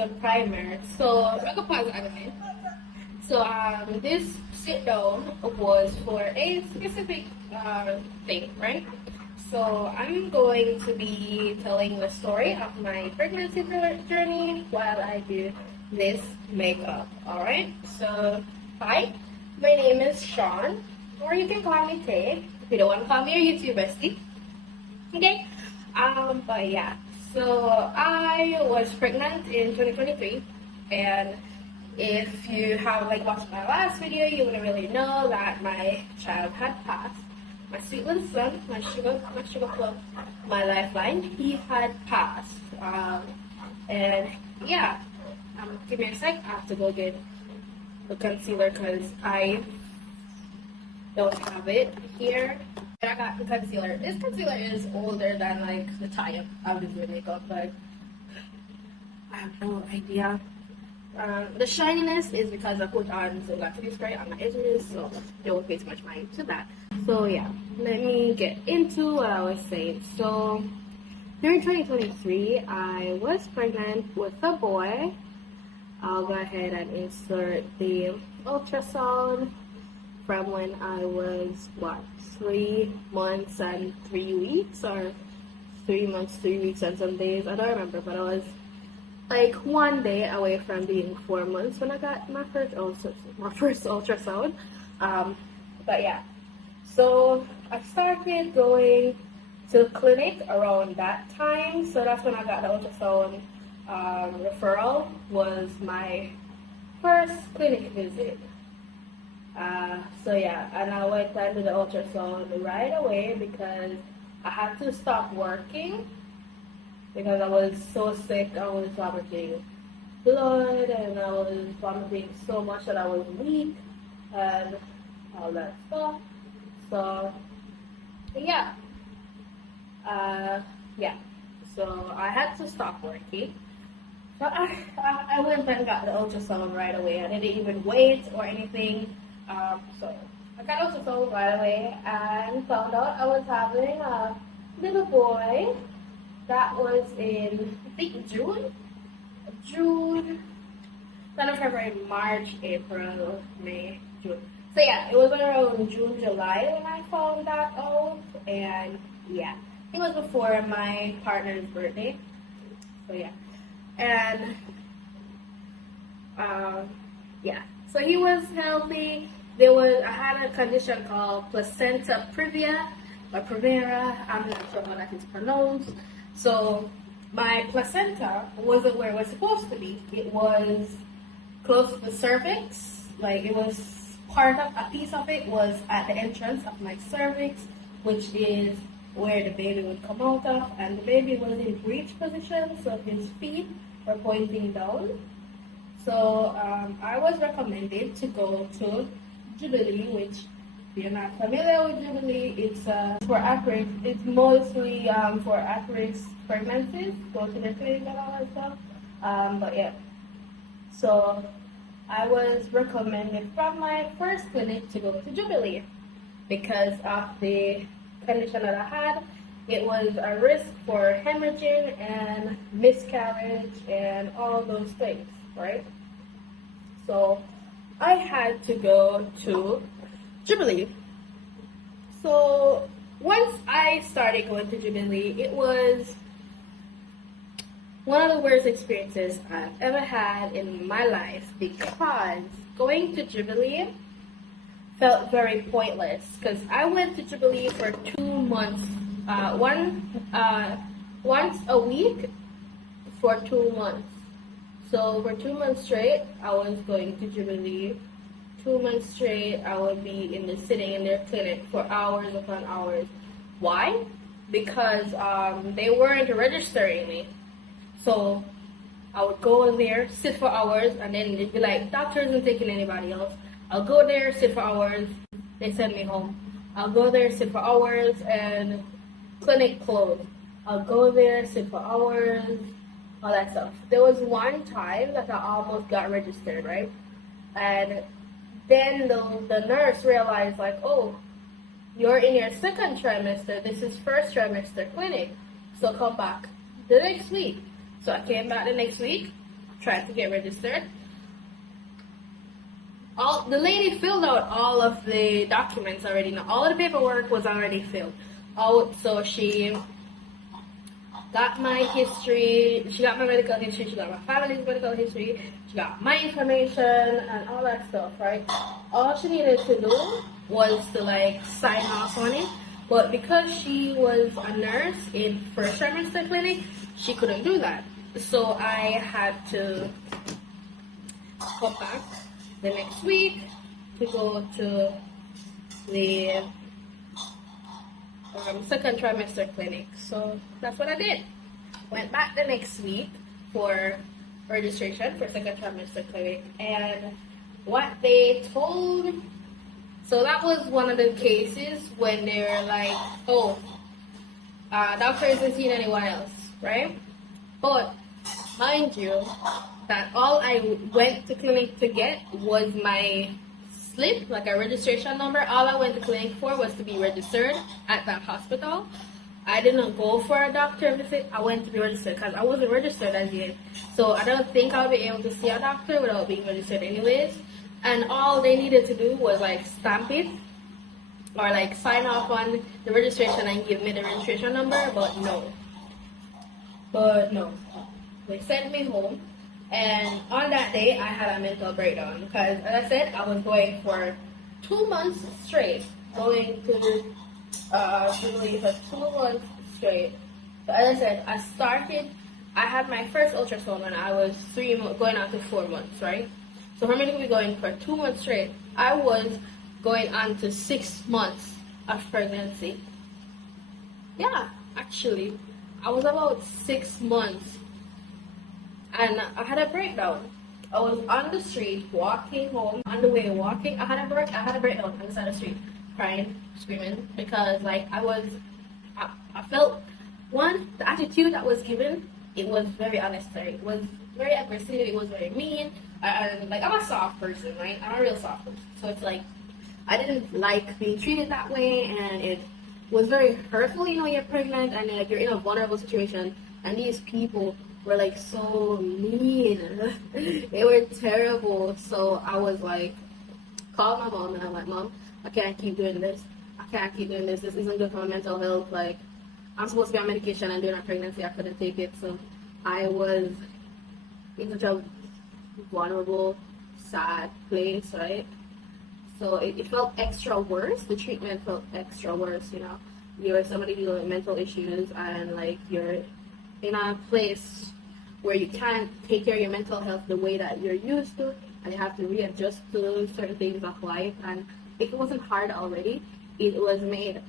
a primer. So I'm gonna pause anime. So this sit down was for a specific thing, right? So I'm going to be telling the story of my pregnancy journey while I do this makeup. All right. So hi, my name is Sean, or you can call me Tay if you don't want to call me your YouTube bestie. Okay. But yeah. So I was pregnant in 2023, and if you have like watched my last video, you would really know that my child had passed. My sweet little son, my sugar plum, my lifeline, he had passed. And yeah, give me a sec. I have to go get the concealer because I don't have it here. And I got the concealer. This concealer is older than like the time I've been doing makeup, but I have no idea. The shininess is because I put on some laxative spray on my edges, so don't pay too much mind to that. So yeah, let me get into what I was saying. So during 2023, I was pregnant with a boy. I'll go ahead and insert the ultrasound from when I was, 3 months and 3 weeks, or 3 months, 3 weeks and some days. I don't remember, but I was like 1 day away from being 4 months when I got my first ultrasound. But yeah, so I started going to the clinic around that time. So that's when I got the ultrasound referral, was my first clinic visit. So yeah, and I went and did the ultrasound right away because I had to stop working because I was so sick. I was vomiting blood and I was vomiting so much that I was weak and all that stuff. So yeah, so I had to stop working. So I went and got the ultrasound right away. I didn't even wait or anything. So I got ultrasound right away and found out I was having a little boy. That was in, I think, June, then February, March, April, May, June. So yeah, it was around June, July when I found that out, and yeah, it was before my partner's birthday. So yeah, and yeah, so he was healthy. I had a condition called placenta previa or prevera. I'm not sure how that is pronounced. So my placenta wasn't where it was supposed to be. It was close to the cervix. Like it was a piece of it was at the entrance of my cervix, which is where the baby would come out of. And the baby was in breech position, so his feet were pointing down. So I was recommended to go to Jubilee, which if you're not familiar with Jubilee, it's for at-risk. It's mostly for at-risk pregnancies. Go to the clinic and all that stuff. But yeah, so I was recommended from my first clinic to go to Jubilee because of the condition that I had. It was a risk for hemorrhaging and miscarriage and all those things, right? So I had to go to Jubilee. So once I started going to Jubilee, it was one of the worst experiences I've ever had in my life because going to Jubilee felt very pointless because I went to Jubilee for 2 months, once a week for 2 months. So for 2 months straight, I was going to Jubilee. 2 months straight, I would be sitting in their clinic for hours upon hours. Why? Because they weren't registering me. So I would go there, sit for hours, and then they'd be like, doctor isn't taking anybody else. I'll go there, sit for hours, they send me home. I'll go there, sit for hours, and clinic closed. I'll go there, sit for hours, all that stuff. There was one time that I almost got registered, right? And then the nurse realized, like, oh, you're in your second trimester. This is first trimester clinic. So come back the next week. So I came back the next week. trying to get registered. The lady filled out all of the documents already. Now, all of the paperwork was already filled out. So she got my history, she got my medical history, she got my family's medical history, she got my information and all that stuff, right? All she needed to do was to like sign off on it. But because she was a nurse in first trimester clinic, she couldn't do that. So I had to come back the next week to go to the second trimester clinic. So that's what I did. Went back the next week for registration for second trimester clinic, and what they told, so that was one of the cases when they were like, oh, doctor isn't seeing anyone else, right? But mind you, that all I went to clinic to get was my slip, like a registration number. All I went to clinic for was to be registered at that hospital. I didn't go for a doctor visit. I went to be registered because I wasn't registered as yet. So I don't think I'll be able to see a doctor without being registered anyways. And all they needed to do was like stamp it or like sign off on the registration and give me the registration number. But no. They sent me home. And on that day, I had a mental breakdown because, as I said, I was going for 2 months straight, going to Jubilee for 2 months straight. So as I said, I had my first ultrasound when I was going on to 4 months, right? So for me to be going for 2 months straight, I was going on to 6 months of pregnancy. Yeah, actually, I was about 6 months. And I had a breakdown. I was on the street walking home. On the way walking, I had a breakdown on the side of the street, crying, screaming, because like I felt the attitude that was given. It was very unnecessary. It was very aggressive. It was very mean. Like I'm a soft person, right? I'm a real soft person. So it's like I didn't like being treated that way, and it was very hurtful. You know, you're pregnant and like you're in a vulnerable situation, and these people were like so mean. They were terrible. So I was like, called my mom and I'm like, Mom, I can't keep doing this. This isn't good for my mental health. Like, I'm supposed to be on medication and during a pregnancy I couldn't take it. So I was in such a vulnerable, sad place, right? So it felt extra worse. The treatment felt extra worse, you know. You're somebody dealing with mental issues and like you're in a place where you can't take care of your mental health the way that you're used to, and you have to readjust to certain things of life. And if it wasn't hard already, it was made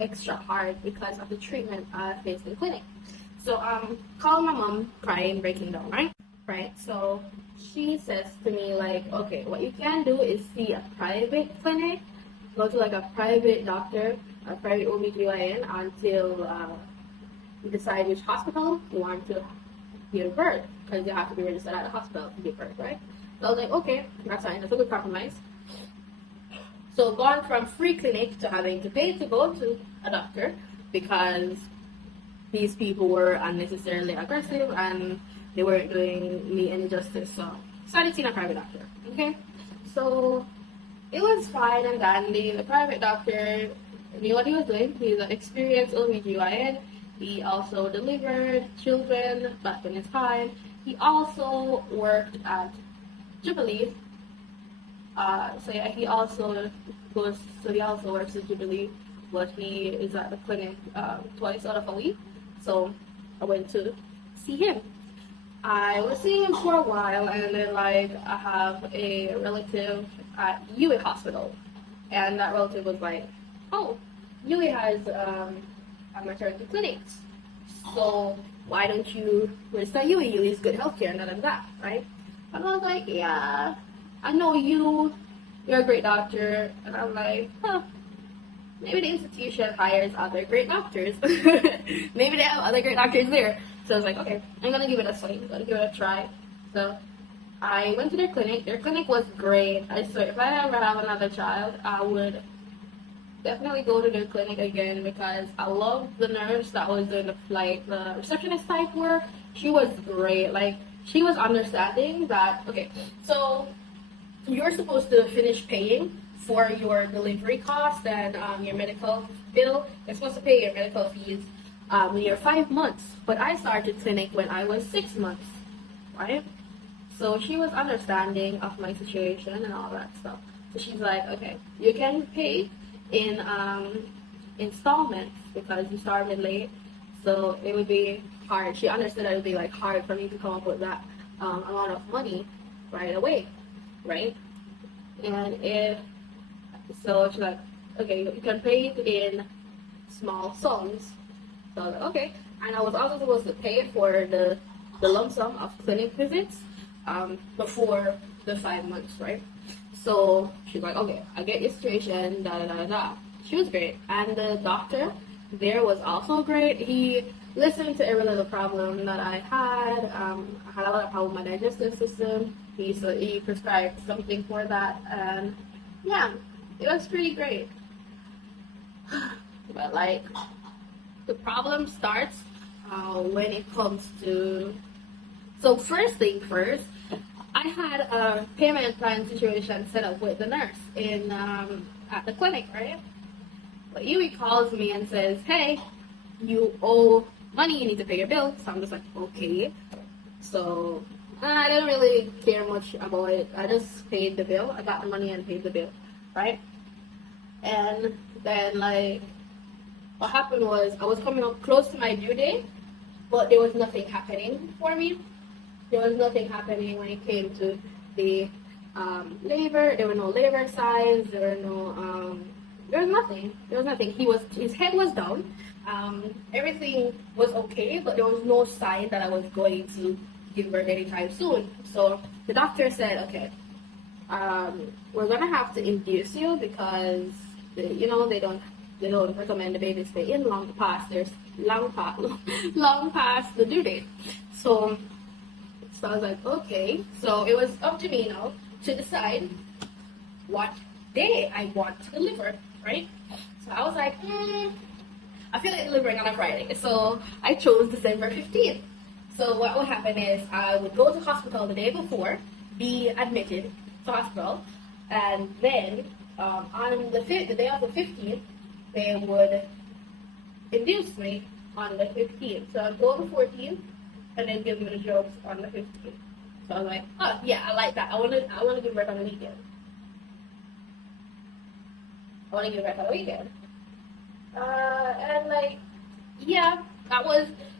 extra hard because of the treatment I faced in the clinic. So called my mom, crying, breaking down, right? So she says to me like, okay, what you can do is see a private clinic, go to like a private doctor, a private OBGYN until you decide which hospital you want to give birth, because you have to be registered at the hospital to give birth, right? So I was like, okay, that's fine, that's a good compromise. So gone from free clinic to having to pay to go to a doctor because these people were unnecessarily aggressive and they weren't doing me any justice. So started seeing a private doctor. Okay, so it was fine and dandy. The private doctor knew what he was doing. He's an experienced OBGYN. He also delivered children back in his time. He also worked at Jubilee. So yeah, he also works at Jubilee, but he is at the clinic twice out of a week. So I went to see him. I was seeing him for a while, and then like I have a relative at UA Hospital, and that relative was like, "Oh, UA has a maternity clinics, so why don't you register UA? UA is good healthcare and that, right?" And I was like, "Yeah, I know you're a great doctor," and I'm like, "Huh, maybe the institution hires other great doctors. Maybe they have other great doctors there." So I was like, okay, I'm gonna give it a swing. I'm gonna give it a try. So I went to their clinic. Their clinic was great. I swear, if I ever have another child, I would definitely go to their clinic again because I love the nurse that was doing the receptionist type work. She was great. Like, she was understanding that, okay, so you're supposed to finish paying for your delivery cost and your medical bill. You're supposed to pay your medical fees when you're 5 months. But I started clinic when I was 6 months, right? So she was understanding of my situation and all that stuff. So she's like, okay, you can pay in installments because you started late. So it would be hard. She understood that it would be like hard for me to come up with that amount of money right away, right? And if so, she's like, okay, you can pay it in small sums. So I was like, okay. And I was also supposed to pay for the lump sum of clinic visits before the 5 months, right? So she's like, okay, I get your situation, da da da da. She was great, and the doctor there was also great. He listened to every little problem that I had. I had a lot of problem with my digestive system. He prescribed something for that, and yeah, it was pretty great. But like, the problem starts when it comes to. So first thing first, I had a payment plan situation set up with the nurse in at the clinic, right? But Yui calls me and says, "Hey, you owe money. You need to pay your bill." So I'm just like, "Okay." So I didn't really care much about it. I just paid the bill. I got the money and paid the bill, right? And then like, what happened was I was coming up close to my due date, but there was nothing happening for me. There was nothing happening when it came to the labor. There were no labor signs. There was nothing. There was nothing. His head was down. Everything was okay, but there was no sign that I was going to give birth anytime soon. So the doctor said, okay, we're gonna have to induce you because they don't recommend the baby stay in long past long past the due date. So I was like, okay. So it was up to me now to decide what day I want to deliver, right? So I was like, I feel like delivering on a Friday. So I chose December 15th. So what would happen is I would go to hospital the day before, be admitted to hospital, and then on the day of the 15th, they would induce me on the 15th. So I'd go the 14th, and then give me the drugs on the 15th. So I was like, oh yeah, I like that. I want to give birth on the weekend. I want to give birth on the weekend. And like, yeah,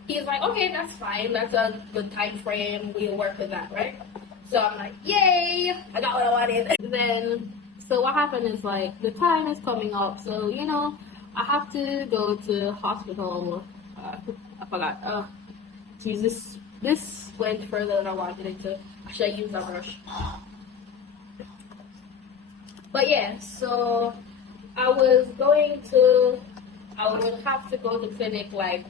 he's like, okay, that's fine. That's a good time frame. We'll work with that, right? So I'm like, yay, I got what I wanted. Then, so what happened is like, the time is coming up. So, I have to go to hospital. I forgot. Jesus, this went further than I wanted it to. Should I use that brush? But yeah, so I would have to go to clinic like,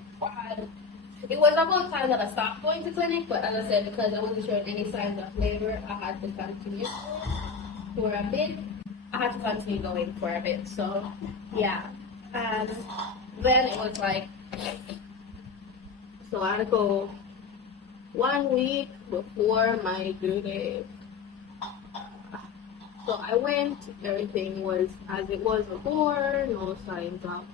it was about time that I stopped going to clinic, but as I said, because I wasn't showing any signs of labor, I had to continue for a bit. I had to continue going for a bit, so yeah. And then it was like, so I had to go 1 week before my due date. So I went, everything was as it was before, no signs of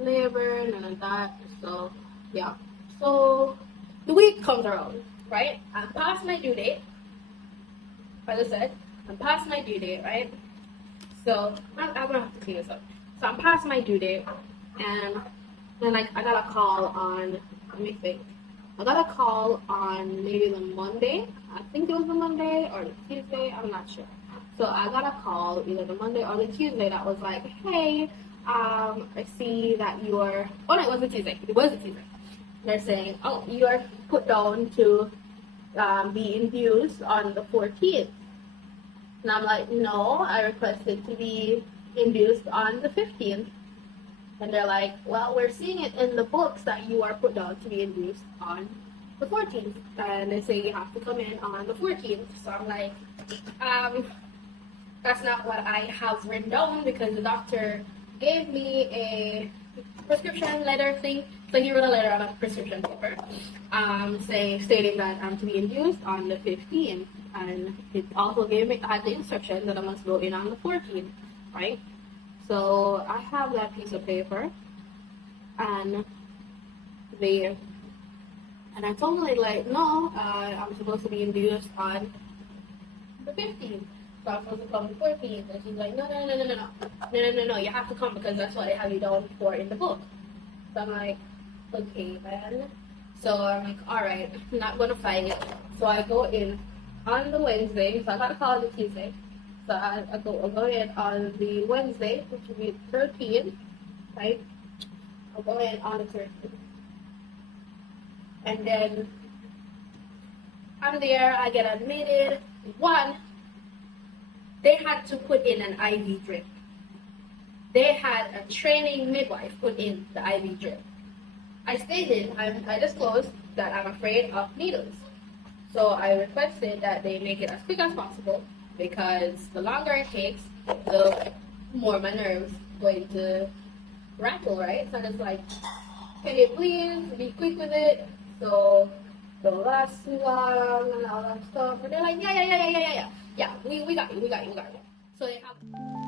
labor, none of that. So yeah. So the week comes around, right? I'm past my due date. As I said, I'm past my due date, right? So I'm gonna have to clean this up. So I'm past my due date, and then I got a call on, let me think. I got a call on maybe the Monday. I think it was the Monday or the Tuesday. I'm not sure. So I got a call either the Monday or the Tuesday that was like, hey, I see that you're. Oh no, it was a Tuesday. It was a Tuesday. They're saying, oh, you are put down to be induced on the 14th. And I'm like, no, I requested to be induced on the 15th. And they're like, well, we're seeing it in the books that you are put down to be induced on the 14th. And they say you have to come in on the 14th. So I'm like, that's not what I have written down because the doctor gave me a prescription letter thing So he wrote a letter on a prescription paper, stating that I'm to be induced on the 15th, and it also gave me had the instruction that I must go in on the 14th, right? So I have that piece of paper, and the and I told her like, no, I'm supposed to be induced on the 15th. So I'm supposed to come the 14th, and she's like, no, you have to come because that's what I have you down for in the book. So I'm like, okay, man. So I'm like, all right, I'm not gonna fight it. So I go in on the Wednesday. So I gotta call it Tuesday. So I go in on the Wednesday, which will be 13th, right? I'll go in on the 13th, and then I'm there. I get admitted. One, they had to put in an IV drip. They had a training midwife put in the IV drip. I disclosed that I'm afraid of needles. So I requested that they make it as quick as possible because the longer it takes, the more my nerves going to rattle, right? So it's like, can you please be quick with it? So don't last too long and all that stuff. And they're like, yeah, we got you. So they have.